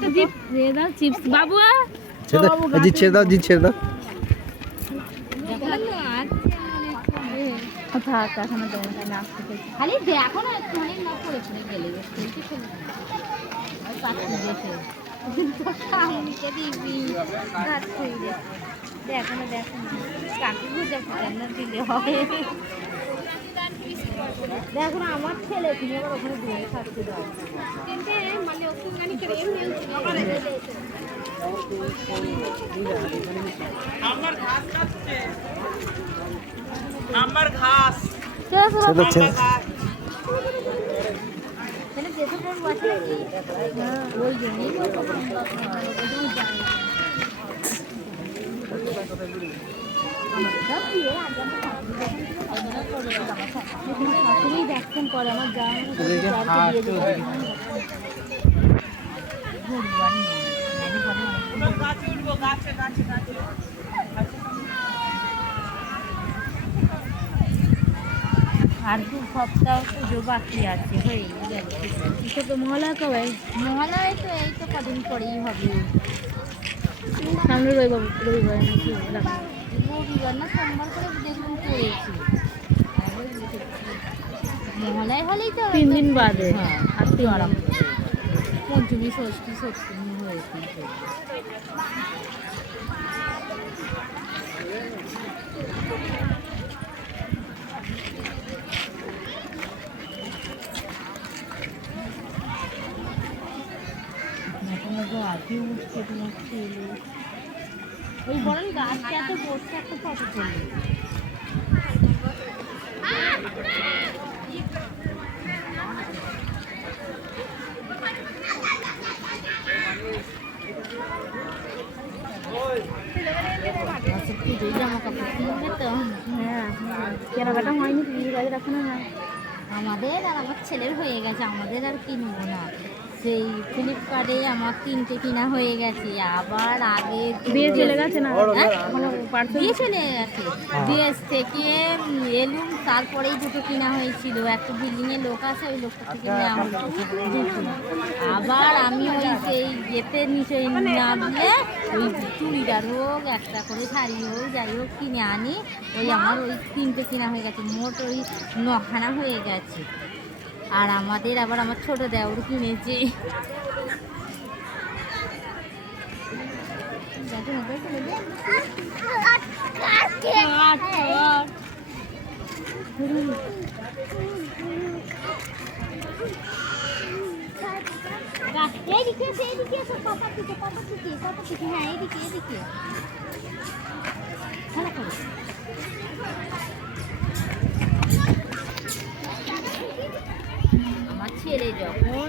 একটা জিপ দিয়ে দাও চিপস বাবু ছেড়ে দাও জি ছেড়ে দাও জি ছেড়ে দাও থাক এখন খালি দেখো না একটু অনেক না করেছিল গেলে দেখো না দেখো না কাকে বুঝে না দিলে হবে দেখো না আমার ছেলে তুমি আবার ওখানে দূরে থাকতে দাও মানে ওখানে আমার ঘাস খাচ্ছে আমার ঘাস ছেড়ে ছেড়ে ওই জন্যই দেখছেন পরে আমার আর 2 সপ্তাহ পুজো বাকি আছে হয়ে গেল তো মহালয়া কবে মহালয় তো এই তো কদিন পরেই হবে সামনে রবিবার নাকি রবিবার না সোমবার করে দেখুন করেছি মহালয় হলেই তো 3 দিন বাদে আর 3 আরাম পঞ্চমী ষষ্ঠী সপ্তমী হয়েছে ওই বরং গাছটাতে বসে একটা ফটো তুলি জামা কাপড় কিনবে তো হ্যাঁ কেনাকাটা হয়নি পুজোর কাজে রাখো না আমাদের আর আমার ছেলের হয়ে গেছে আমাদের আর কিনবো না সেই ফ্লিপকার্টে আমার 3টে কিনা হয়ে গেছে আবার আগে দিয়ে চলে গেছে না দিয়ে চলে গেছে দেশ থেকে এলুম তারপরেই 2টো কিনা হয়েছিল একটা বিল্ডিংয়ে লোক আছে ওই লোকটা থেকে নেওয়া হলো আবার আমি ওই সেই গেটের নিচে নামলে ওই চুড়িদার হোক একটা করে শাড়ি হোক যাই হোক কিনে আনি ওই আমার ওই 3টে কিনা হয়ে গেছে মোট ওই 9খানা হয়ে গেছে আর আমাদের আবার আমার ছোট দেওর কিনেছে এদিকে পাপা দিকে হ্যাঁ এদিকে খেলা করো ছেলে যখন